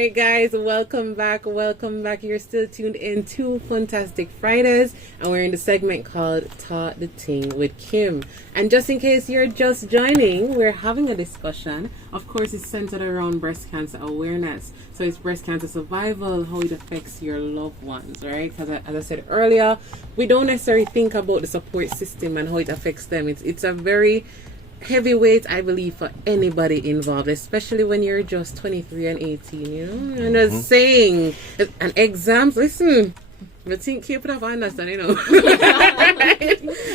right, guys, welcome back. You're still tuned in to Funtastic Fridays, and we're in the segment called Talk the Ting with Kim. And just in case you're just joining, we're having a discussion. Of course, it's centered around breast cancer awareness. So it's breast cancer survival, how it affects your loved ones, right? Because as I said earlier, we don't necessarily think about the support system and how it affects them. It's a very heavyweight, I believe, for anybody involved, especially when you're just 23 and 18, you know? And just saying, and exams, listen, I think keep it up, I understand, you know?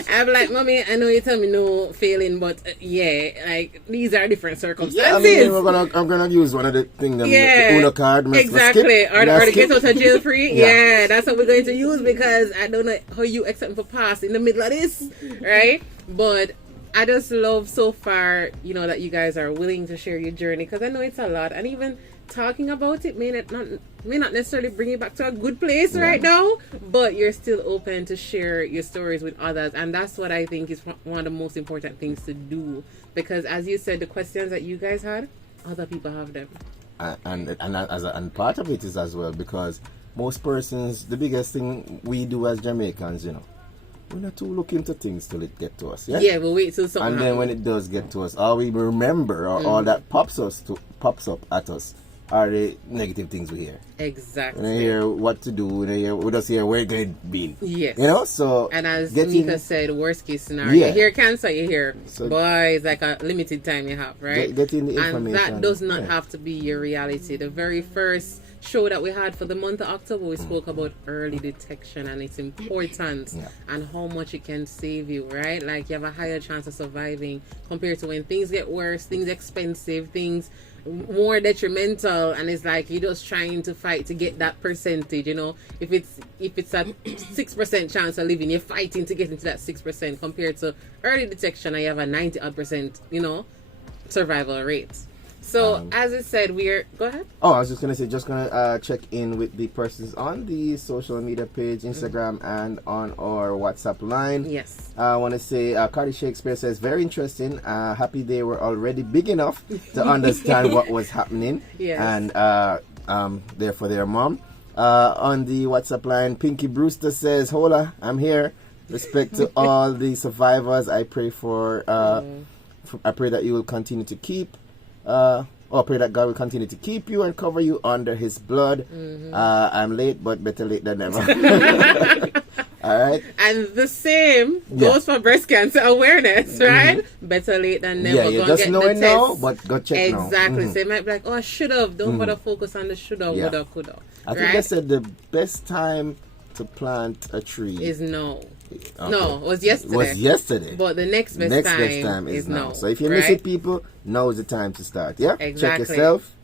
I'm like, Mommy, I know you tell me no failing, but yeah, like, these are different circumstances. Yeah, I mean, I'm gonna use one of the things, the Uno card. Exactly, or the get out of jail free. Yeah, that's what we're going to use, because I don't know how you accept for pass in the middle of this, right? But I just love so far, you know, that you guys are willing to share your journey, because I know it's a lot, and even talking about it may not necessarily bring you back to a good place right now, but you're still open to share your stories with others, and that's what I think is one of the most important things to do, because as you said, the questions that you guys had, other people have them, and part of it is as well because most persons, the biggest thing we do as Jamaicans, you know, we're not too looking to things till it get to us. Yeah, we'll wait till something. And then when it does get to us, all we remember or all that pops up at us are the negative things we hear. Exactly. We don't hear what to do. We just hear where it could be. Yes. You know, so and as Meika said, worst case scenario. You hear cancer, you hear boy, it's like a limited time you have, right? Getting the information. And that does not have to be your reality. The very first show that we had for the month of October, we spoke about early detection and its importance and how much it can save you, right? Like, you have a higher chance of surviving compared to when things get worse, things expensive, things more detrimental, and it's like you're just trying to fight to get that percentage, you know. If it's a 6% chance of living, you're fighting to get into that 6% compared to early detection, and you have a 90%, you know, survival rate. So, as I said, go ahead. Oh, I was just going to check in with the persons on the social media page, Instagram, and on our WhatsApp line. Yes. I want to say, Cardi Shakespeare says, very interesting. Happy they were already big enough to understand what was happening. Yes. And there for their mom. On the WhatsApp line, Pinky Brewster says, hola, I'm here. Respect to all the survivors. I pray I pray that you will continue to keep I pray that God will continue to keep you and cover you under His blood. I'm late, but better late than never. All right. And the same goes for breast cancer awareness, right? Better late than never. Yeah, you just know it now, but go check now. Exactly. So you might be like, oh, I should have. Don't bother focus on the shoulda, woulda, coulda. I think they said the best time to plant a tree is no. Okay. No, it was yesterday. But the next best time is now. So if you miss it, people, now is the time to start. Yeah? Exactly. Check yourself.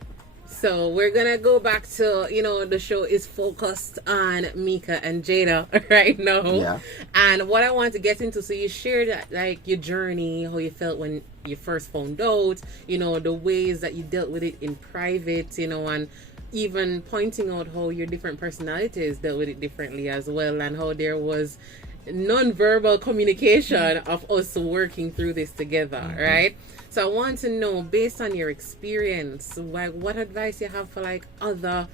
So we're going to go back to, you know, the show is focused on Meika and Jada right now. Yeah. And what I want to get into, so you shared like your journey, how you felt when you first found out, you know, the ways that you dealt with it in private, you know, and even pointing out how your different personalities dealt with it differently as well, and how there was non-verbal communication of us working through this together, right? So I want to know, based on your experience, what advice you have for like other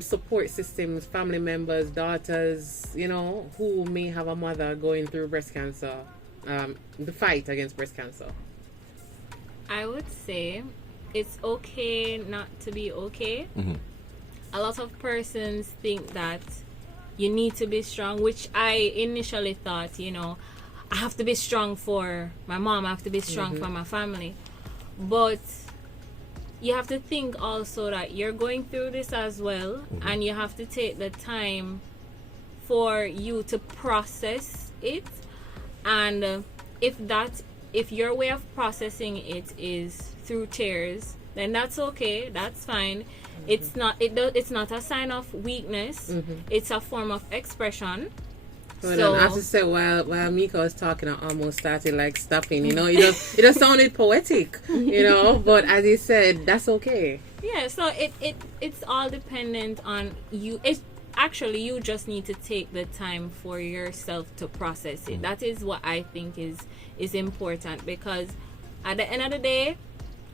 support systems, family members, daughters, you know, who may have a mother going through breast cancer, the fight against breast cancer. I would say it's okay not to be okay. A lot of persons think that you need to be strong, which I initially thought, you know, I have to be strong for my mom, I have to be strong for my family. But you have to think also that you're going through this as well, and you have to take the time for you to process it. And if your way of processing it is through tears, then that's okay, that's fine. It's not a sign of weakness. It's a form of expression. So I have to say, while Meika was talking, I almost started like stopping. You know, it just sounded poetic. You know, but as you said, that's okay. Yeah. So it's all dependent on you. It's actually, you just need to take the time for yourself to process it. That is what I think is important, because at the end of the day,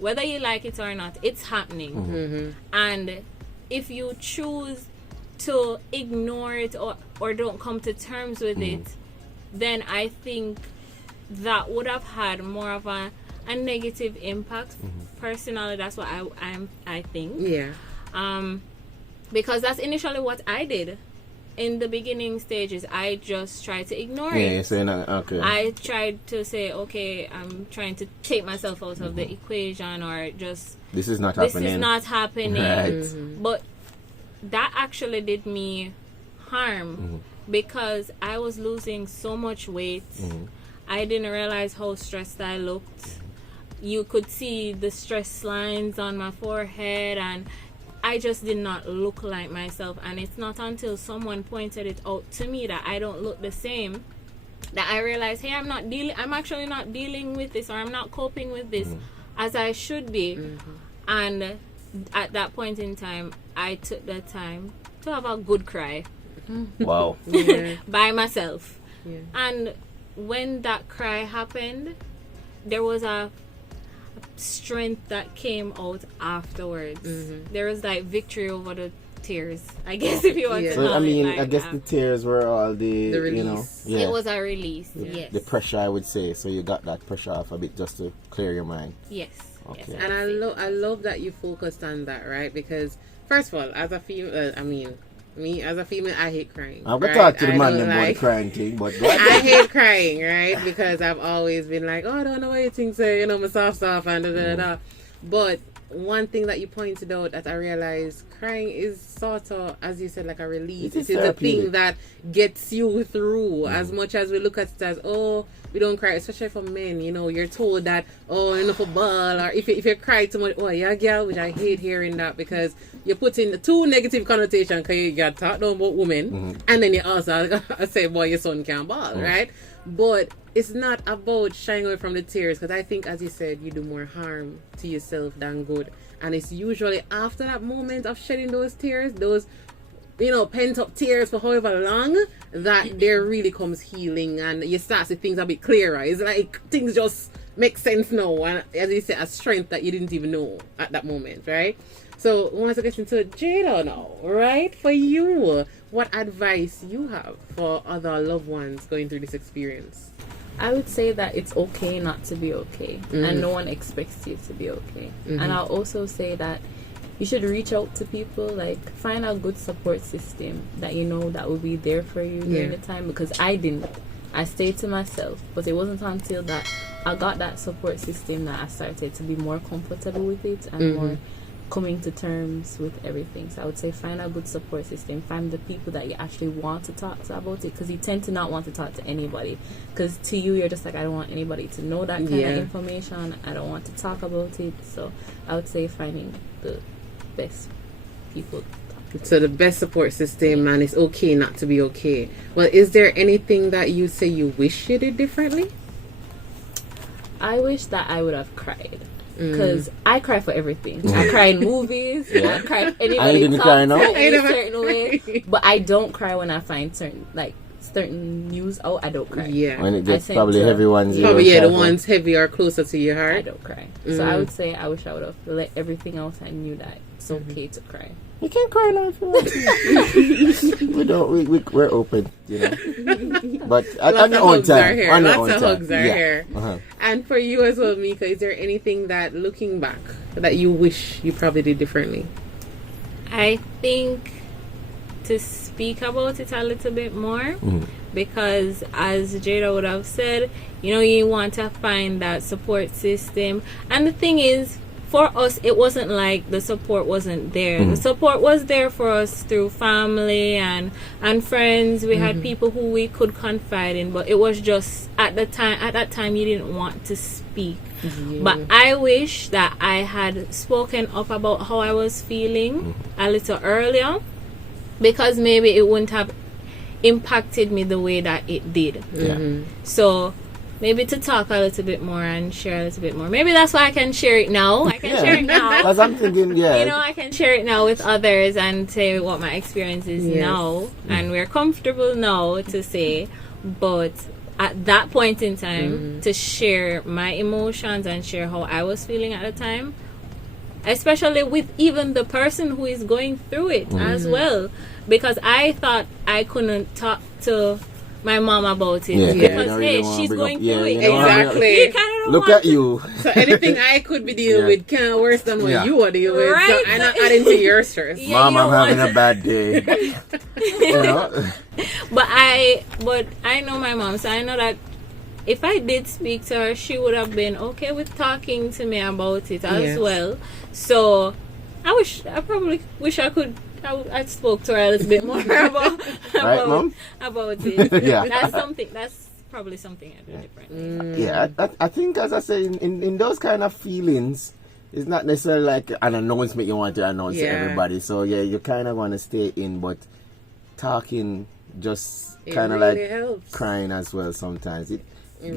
whether you like it or not, it's happening. And if you choose to ignore it or don't come to terms with it, then I think that would have had more of a negative impact. Personally, that's what I think. Yeah. Because that's initially what I did. In the beginning stages, I just tried to ignore it. Yeah, so okay. I tried to say, okay, I'm trying to take myself out of the equation, or just this is not this happening. is not happening. Right. But that actually did me harm because I was losing so much weight. I didn't realize how stressed I looked. You could see the stress lines on my forehead, and I just did not look like myself. And it's not until someone pointed it out to me that I don't look the same that I realized, hey, I'm actually not dealing with this, or I'm not coping with this as I should be. And at that point in time, I took the time to have a good cry. Wow. By myself. Yeah. And when that cry happened, there was a strength that came out afterwards. There was like victory over the tears, I guess, if you want to So call I mean, it like I guess the tears were all the release. It was a release. Yes. the pressure, I would say. So you got that pressure off a bit just to clear your mind. Yes. Okay. Yes, And I love that you focused on that, right? Because first of all, as a female, me as a female, I hate crying. I'm gonna right? talk to the I man don't about the crying thing, but go I ahead. hate crying, right? Because I've always been like, oh, I don't know what you think, so I'm soft and da da da. But one thing that you pointed out that I realized, crying is sort of, as you said, like a release. It is the thing that gets you through. As much as we look at it as, oh, we don't cry, especially for men. You're told that, oh, enough of ball, or if you cry too much, oh, yeah, girl, which I hate hearing that, because you put in two negative connotations, because you got talked down about women, and then you also say, boy, your son can't ball, right? But it's not about shying away from the tears, because I think, as you said, you do more harm to yourself than good. And it's usually after that moment of shedding those tears, those pent up tears for however long, that there really comes healing, and you start to see things a bit clearer. It's like things just make sense now, and as you say, a strength that you didn't even know at that moment, right? So I want to get into Jada now, right? For you, what advice you have for other loved ones going through this experience? I would say that it's okay not to be okay, and no one expects you to be okay. And I'll also say that you should reach out to people, like find a good support system that that will be there for you during the time, because I didn't. I stayed to myself, but it wasn't until that I got that support system that I started to be more comfortable with it and more coming to terms with everything. So I would say find a good support system, find the people that you actually want to talk to about it, because you tend to not want to talk to anybody, because to you're just like, I don't want anybody to know that kind of information, I don't want to talk about it. So I would say finding the best people to talk to. So the best support system, and it's okay not to be okay. Well, is there anything that you say you wish you did differently? I wish that I would have cried, because I cry for everything. I cry in movies. I cry if anybody I didn't cry, no? in a certain way, but I don't cry when I find certain news out. I don't cry. Yeah. When it gets probably heavy ones. Probably the ones heavy or closer to your I heart. don't cry. So I would say I wish I would have let everything else I knew that it's okay to cry. You can cry now if you want to. We're open, But on your own time. Lots of hugs are here. And for you as well, Meika, is there anything that, looking back, that you wish you probably did differently? I think to speak about it a little bit more, because as Jada would have said, you want to find that support system. And the thing is, for us, it wasn't like the support wasn't there. The support was there for us through family and friends. We had people who we could confide in, but it was just at that time you didn't want to speak. But I wish that I had spoken up about how I was feeling a little earlier, because maybe it wouldn't have impacted me the way that it did. So maybe to talk a little bit more and share a little bit more. Maybe that's why I can share it now. I can share it now. Because I'm thinking, I can share it now with others and say what my experience is now. And we're comfortable now to say. But at that point in time, to share my emotions and share how I was feeling at the time especially with even the person who is going through it as well. Because I thought I couldn't talk to my mom about it because really she's going through it. Exactly. You kind of Look at you. So anything I could be dealing with kind of worse than what you are dealing with. Right. So I'm not adding to your stress. Yeah, Mom, you I'm don't having want a bad day. You know? But I know my mom, so I know that if I did speak to her, she would have been okay with talking to me about it as well. So I probably wish I could. I spoke to her a little bit more about it. That's probably something I do differently. Yeah, I think, as I say, in those kind of feelings, it's not necessarily like an announcement you want to announce to everybody. So you kind of want to stay in, but talking just kind of really like helps. Crying as well sometimes. It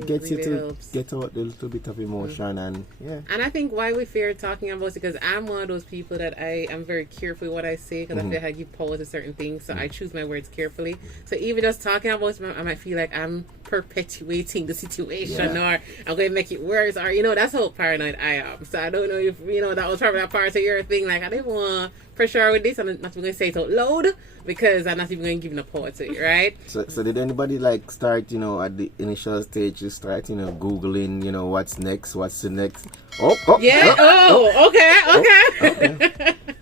gets really you to helps. get out a little bit of emotion and And I think why we fear talking about it, because I'm one of those people that I am very careful with what I say, because I feel like I give power to certain things, so I choose my words carefully. So even just talking about it, I might feel like I'm perpetuating the situation, or I'm going to make it worse, or that's how paranoid I am. So I don't know if that was probably a part of your thing. Like, I didn't want for sure with this, I'm not even going to say it out loud because I'm not even going to give no power to it, right? So did anybody like start, at the initial stage, you start, Googling, what's next, what's the next? Okay. Here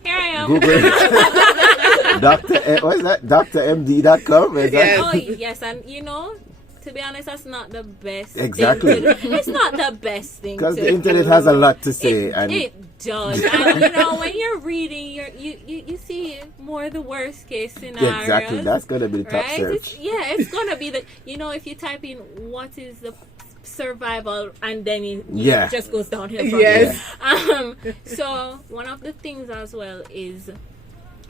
I am. Google what is that? DrMD.com? Yes. Oh yes, and to be honest, that's not the best. Exactly. It's not the best thing. Because the internet has a lot to say. It does. And when you're reading, you see more the worst case scenario. Exactly. That's gonna be the top search. It's gonna be the. if you type in what is the survival, and then it just goes downhill from Yes. there. So one of the things as well is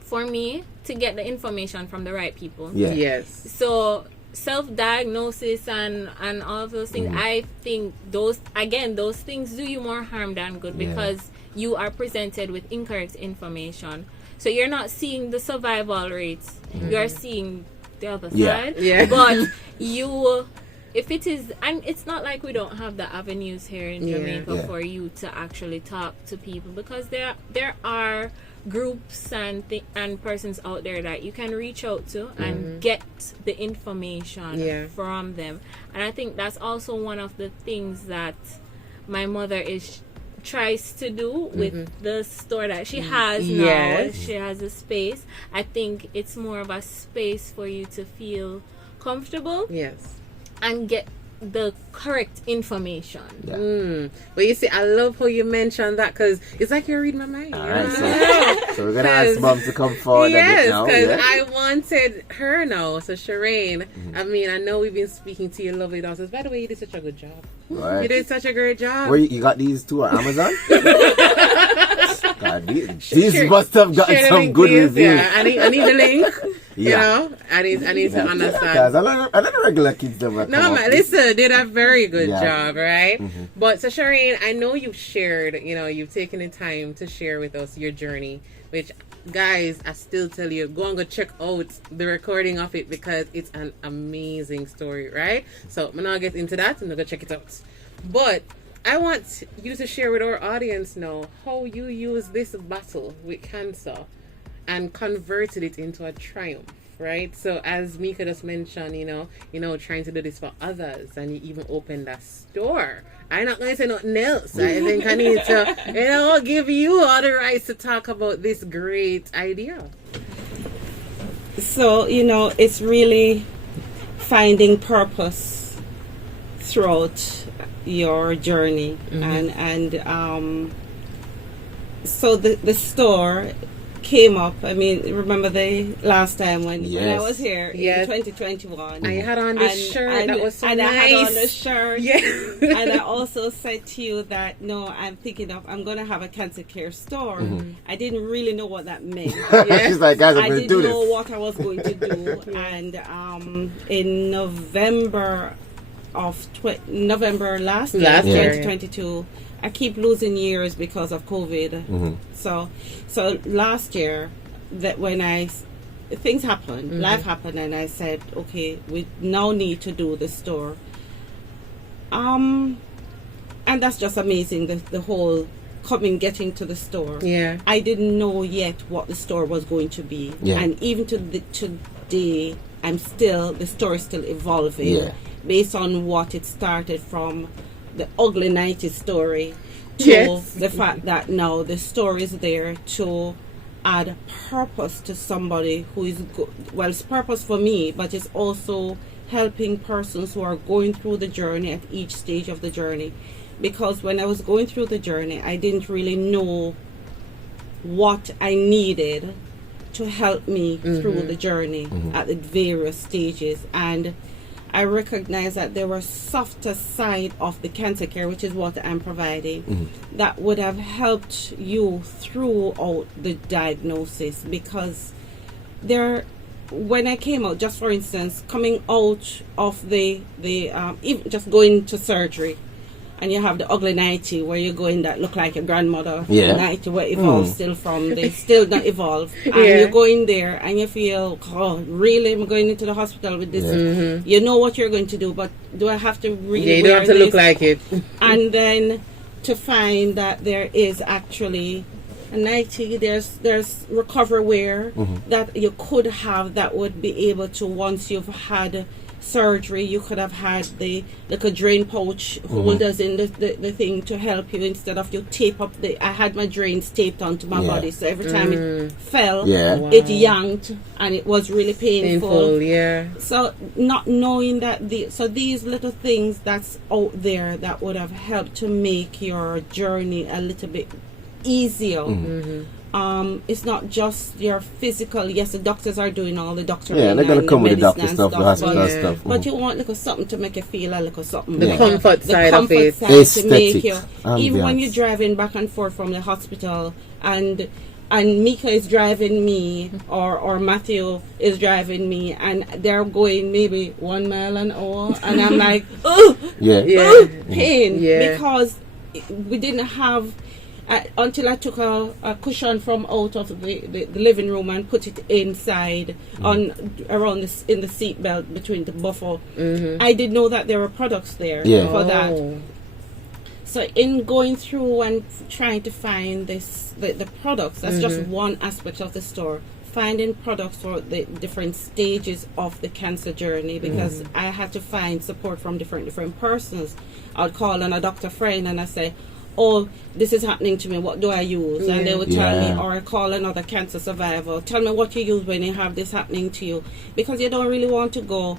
for me to get the information from the right people. Yeah. Yes. So self-diagnosis and all of those things, I think those things do you more harm than good, because you are presented with incorrect information. So you're not seeing the survival rates, you're seeing the other side. But if it is, and it's not like we don't have the avenues here in Jamaica for you to actually talk to people, because there are groups and persons out there that you can reach out to and get the information from them. And I think that's also one of the things that my mother tries to do with the store that she has now. She has a space. I think it's more of a space for you to feel comfortable and get the correct information. But you see, I love how you mentioned that, because it's like you're reading my mind. Alright, so we're gonna ask Mom to come forward. Yes, because I wanted her now. So Cherane, I know we've been speaking to your lovely daughters. By the way, you did such a good job. Right. You did such a great job. Where you got these two on Amazon? God, these must have gotten some good reviews. Yeah, I need the link. I need to understand. Guys, I know the regular kids don't. No, man, listen, did a very good job, right? But so Cherane, I know you've shared, you've taken the time to share with us your journey, which, guys, I still tell you, go and go check out the recording of it, because it's an amazing story, right? So I'm gonna get into that and go check it out. But I want you to share with our audience now how you use this battle with cancer and converted it into a triumph, right? So as Meika just mentioned, trying to do this for others, and you even opened a store. I'm not going to say nothing else. I think I need to, give you all the rights to talk about this great idea. So, it's really finding purpose throughout your journey. And so the store came up. Remember the last time when I was here in 2021. I had on this shirt that was so nice. I had on the shirt. Yeah. And I also said to you that, I'm going to have a cancer care store. I didn't really know what that meant. She's like, guys, I didn't know what I was going to do. And in November last year, 2022, I keep losing years because of COVID. So last year, that when things happened, life happened, and I said, okay, we now need to do the store. And that's just amazing, the whole getting to the store, Yeah. I didn't know yet what the store was going to be. Yeah. And even today, the store is still evolving Yeah. based on what it started from, the ugly 90s story, to Yes. the fact that now the store is there to add purpose to somebody who is well, it's purpose for me, but it's also helping persons who are going through the journey at each stage of the journey. Because when I was going through the journey, I didn't really know what I needed to help me through the journey at the various stages. And I recognized that there were softer side of the cancer care, which is what I'm providing, that would have helped you throughout the diagnosis. Because when I came out, just for instance, coming out of the even just going to surgery, and you have the ugly 90 where you go in that look like your grandmother, Yeah. 90 where evolved still from, they still not evolved, and Yeah. you go in there and you feel, oh, really, I'm going into the hospital with this. You know what you're going to do, but do I have to really Yeah, you wear don't have to look this? like it. And then to find that there is actually a 90, there's recovery wear that you could have that would be able to, once you've had surgery, you could have had the like a drain pouch holders in the thing to help you, instead of you tape up I had my drains taped onto my Yeah. body, so every time it fell, Yeah. Wow. it yanked, and it was really Painful, yeah. so not knowing that these little things that's out there that would have helped to make your journey a little bit easier. It's not just your physical. Yes, the doctors are doing all the doctor. Yeah, they're gonna come with the doctor stuff, the hospital but- stuff. But you want little something to make you feel a little something. The Yeah. comfort side of comfort it. side to make Aesthetic, you, even when ambience. you're driving back and forth from the hospital, and Meika is driving me, or Matthew is driving me, and they're going maybe 1 mile an hour, and I'm like, oh, Yeah. Yeah. pain, Yeah. because we didn't have. Until I took a cushion from out of the living room and put it inside in the seat belt between the buffer. I didn't know that there were products there Yeah. for that. Oh. So in going through and trying to find the products, that's just one aspect of the store. Finding products for the different stages of the cancer journey, because I had to find support from different persons. I'd call on a doctor friend and I say, oh, this is happening to me, what do I use? And they would tell me, Yeah. or I call another cancer survivor, tell me what you use when you have this happening to you. Because you don't really want to go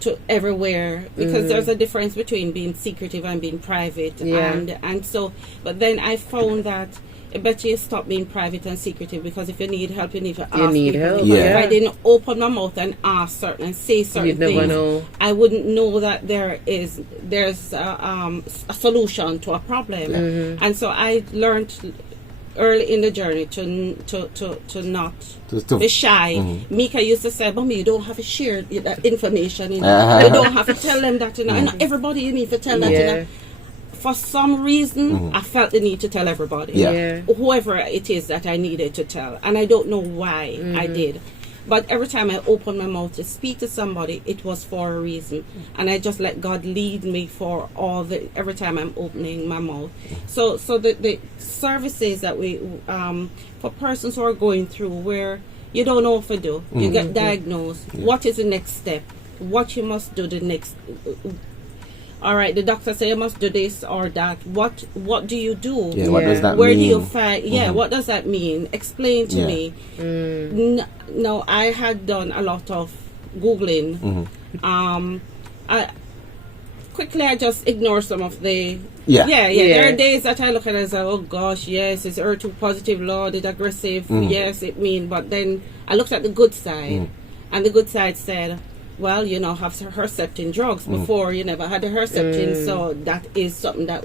to everywhere, because there's a difference between being secretive and being private. Yeah. And so, but then I found that I bet you stop being private and secretive, because if you need help, you need to ask. You need people. help, Because yeah. if I didn't open my mouth and ask certain and say certain You'd never things, know. I wouldn't know that there's a solution to a problem. And so I learned early in the journey to not To- be shy. Meika used to say, "Mommy, you don't have to share that information. You don't have to tell them that. And not everybody you need to tell that. Yeah. For some reason, I felt the need to tell everybody. Yeah. Yeah. Whoever it is that I needed to tell. And I don't know why I did. But every time I opened my mouth to speak to somebody, it was for a reason. And I just let God lead me for every time I'm opening my mouth. So the services that we, for persons who are going through where you don't know what to do, you get diagnosed, what is the next step? What you must do the next. All right, the doctor say you must do this or that. What do you do? Yeah, what does that Where mean? do you find? Yeah, what does that mean? Explain to Yeah. me. No, I had done a lot of Googling. I just ignore some of the. Yeah. Yeah. Yeah. There are days that I look at it and say, oh gosh, yes, it's HER2 positive, Lord, it's aggressive. Yes, it mean. But then I looked at the good side, and the good side said, well, have Herceptin drugs before you never had the Herceptin, so that is something that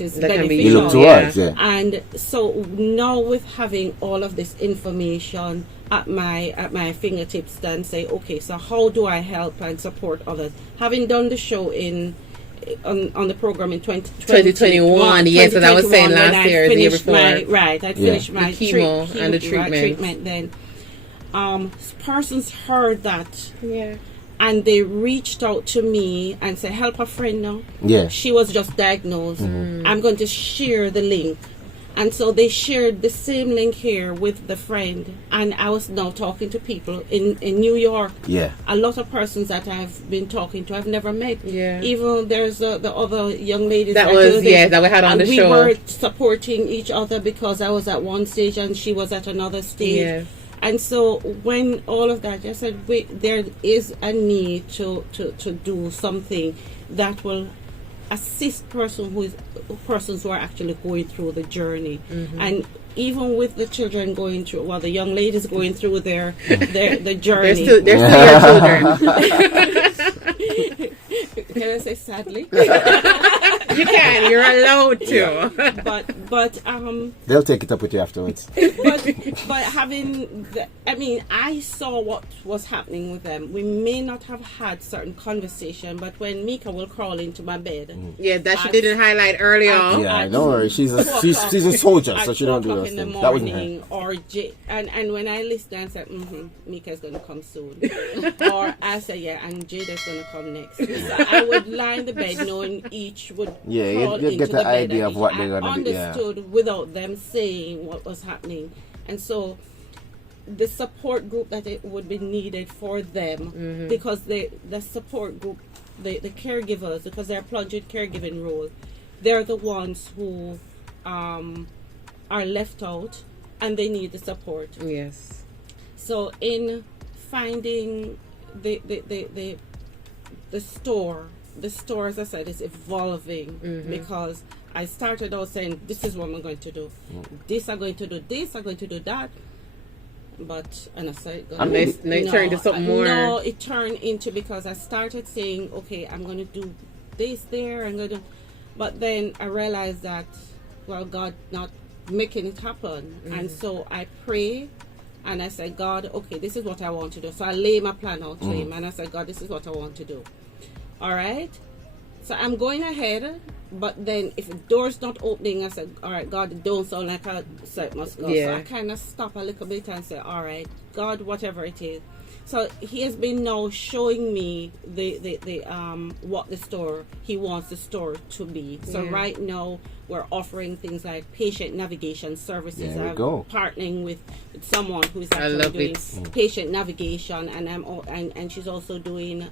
is That can be beneficial. You look towards, yeah. And so now with having all of this information at my fingertips, then say, okay, so how do I help and support others? Having done the show on the program in 2021, yes, as I was saying 2021, last when year, I the year finished before. I finished my The chemo and the treatment then. Persons heard that, Yeah. and they reached out to me and said, help a friend now. Yeah. She was just diagnosed. I'm going to share the link. And so they shared the same link here with the friend. And I was now talking to people in New York. Yeah. A lot of persons that I've been talking to, I've never met. Yeah. Even there's the other young ladies That was, do this. that we had on And the we show. were supporting each other because I was at one stage and she was at another stage. Yeah. And so when all of that, I said, wait, there is a need to do something that will assist persons who are actually going through the journey. And even with the children going through, well, the young ladies going through their the journey. They're still your children. Can I say sadly? You can. You're allowed to. But They'll take it up with you afterwards. but having I saw what was happening with them. We may not have had certain conversation, but when Meika will crawl into my bed, Yeah, that she didn't highlight early on. Yeah, don't worry. She's a soldier, so she don't do those in the things. That wasn't her. morning, and when I listened, I said, Meika's gonna come soon, or I said, yeah, and Jada's gonna come next. So I would lie in the bed knowing each would Yeah, crawl you into get the bed idea and of what each- they're gonna I be. Yeah. understood without them saying what was happening, and so the support group that it would be needed for them, because the support group, the caregivers, because they're plunged in caregiving role, they're the ones who are left out and they need the support. Yes. So in finding the store, as I said, is evolving, because I started out saying, this is what I'm going to do. This I'm going to do this, I'm going to do that. But, and I said, It turned to something more. No, it turned into, because I started saying, okay, I'm going to do this there, but then I realized that, well, God not making it happen. And so I pray and I said, God, okay, this is what I want to do. So I lay my plan out to him and I said, God, this is what I want to do. All right. So I'm going ahead, but then if the door's not opening, I said, all right, God, it don't sound like I said it must go. Yeah. So I kind of stop a little bit and say, all right, God, whatever it is. So he has been now showing me the what the store, he wants the store to be. So right now we're offering things like patient navigation services. There we I'm go. partnering with someone who is actually love doing it. patient navigation, and she's also doing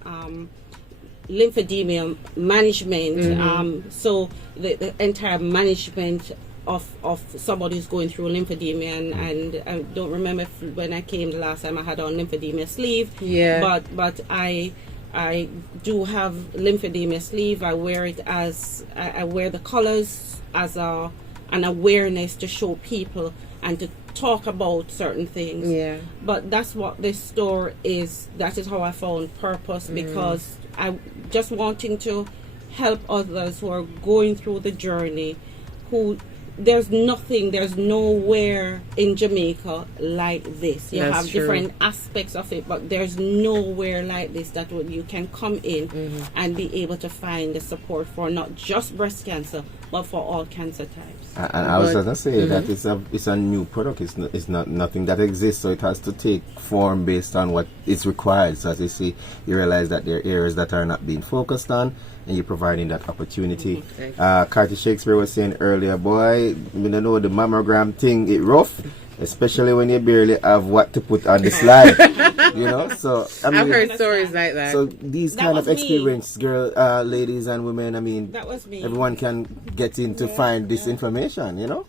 lymphedema management. So the entire management of somebody who's going through lymphedema, and I don't remember when I came the last time I had on lymphedema sleeve. Yeah. But I do have lymphedema sleeve. I wear it as I wear the colors as an awareness to show people and to talk about certain things. Yeah. But that's what this store is. That is how I found purpose, because I just wanting to help others who are going through the journey, who there's nowhere in Jamaica like this. You That's have true. different aspects of it, but there's nowhere like this that you can come in and be able to find the support for not just breast cancer, but for all cancer types. And I was going to say that it's a new product. It's not nothing that exists, so it has to take form based on what is required. So as you see, you realize that there are areas that are not being focused on, and you're providing that opportunity. Carty Shakespeare was saying earlier, boy, you know the mammogram thing, it rough, especially when you barely have what to put on the slide. You know, so I mean, I've heard stories like that. so these That kind of was me. experience, ladies and women, I mean, That was me. everyone can get in to find this information, you know.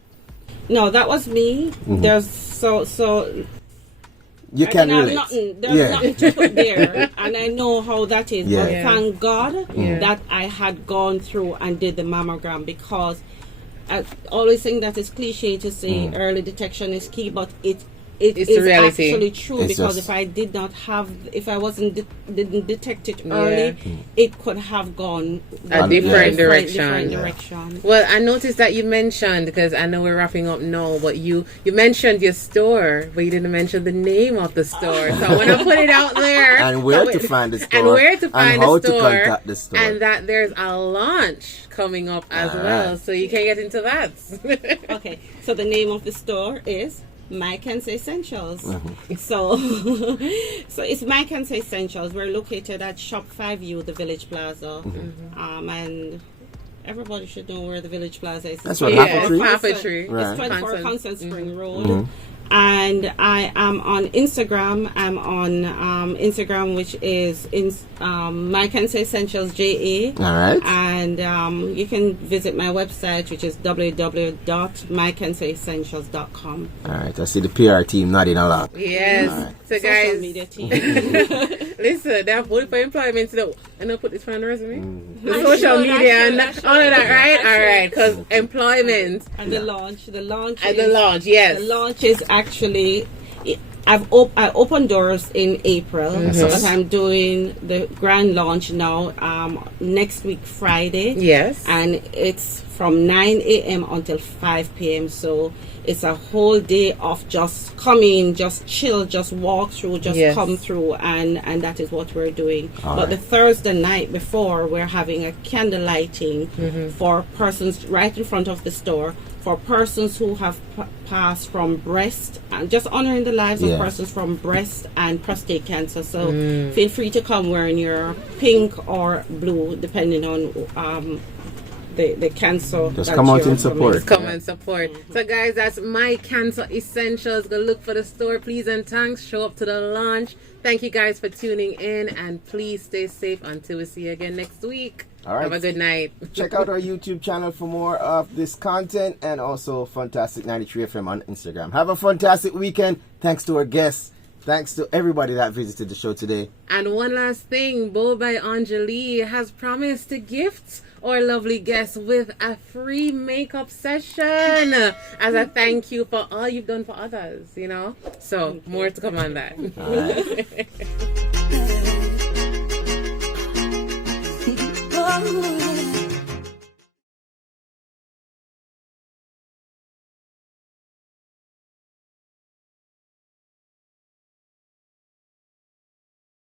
No, that was me. There's so You I can didn't have relate. nothing. There's nothing to put there, and I know how that is. Yeah. But Yeah. thank God Yeah. that I had gone through and did the mammogram, because I always think that it's cliche to say early detection is key, but it It's is the reality. actually true, It's because just- if I wasn't didn't detect it early, it could have gone A different direction. direction. Well, I noticed that you mentioned, because I know we're wrapping up now, but you mentioned your store, but you didn't mention the name of the store. So I want to put it out there. And where to find the store. And where to find and how the store. to contact the store. And that there's a launch coming up as well. So you can get into that. Okay, so the name of the store is Meika and Jada Essentials. So it's Meika and Jada Essentials. We're located at Shop 5U, the Village Plaza. And everybody should know where the Village Plaza is. That's what, Yeah, Half-a-Tree? Half-a-Tree. Right. It's 24 Constant. Constant Spring Road. And I am on Instagram. I'm on Instagram, which is Meika and Jada Essentials JA. All right. And you can visit my website, which is www.meikandjadaessentials.com. All right. I see the PR team nodding along. Yes. Alright. So Social guys, media team. listen, they have voted for employment. So, and I'll put this on the resume. The I'm social sure, media I'm and sure, all of that, right? I'm All sure. right. Because employment And the launch. and the is- launch, yes. The launch is actually, I opened doors in April, but I'm doing the grand launch now next week Friday. Yes. And it's from 9 a.m. until 5 p.m. So it's a whole day of just come in, just chill, just walk through, just Yes. come through, and that is what we're doing. All but right. the Thursday night before, we're having a candle lighting for persons right in front of the store, for persons who have passed from breast, and just honoring the lives Yeah. of persons from breast and prostate cancer. So feel free to come wearing your pink or blue, depending on the cancer. Just that come out you're in support. coming. Come and support. So guys, that's My Cancer Essentials. Go look for the store, please and thanks. Show up to the launch. Thank you guys for tuning in, and please stay safe until we see you again next week. All right. Have a good night. Check out our YouTube channel for more of this content, and also Funtastic 93 FM on Instagram. Have a fantastic weekend. Thanks to our guests. Thanks to everybody that visited the show today. And one last thing, Bo by Anjali has promised to gift our lovely guests with a free makeup session as a thank you for all you've done for others, you know? So, more to come on that. All right. Oh,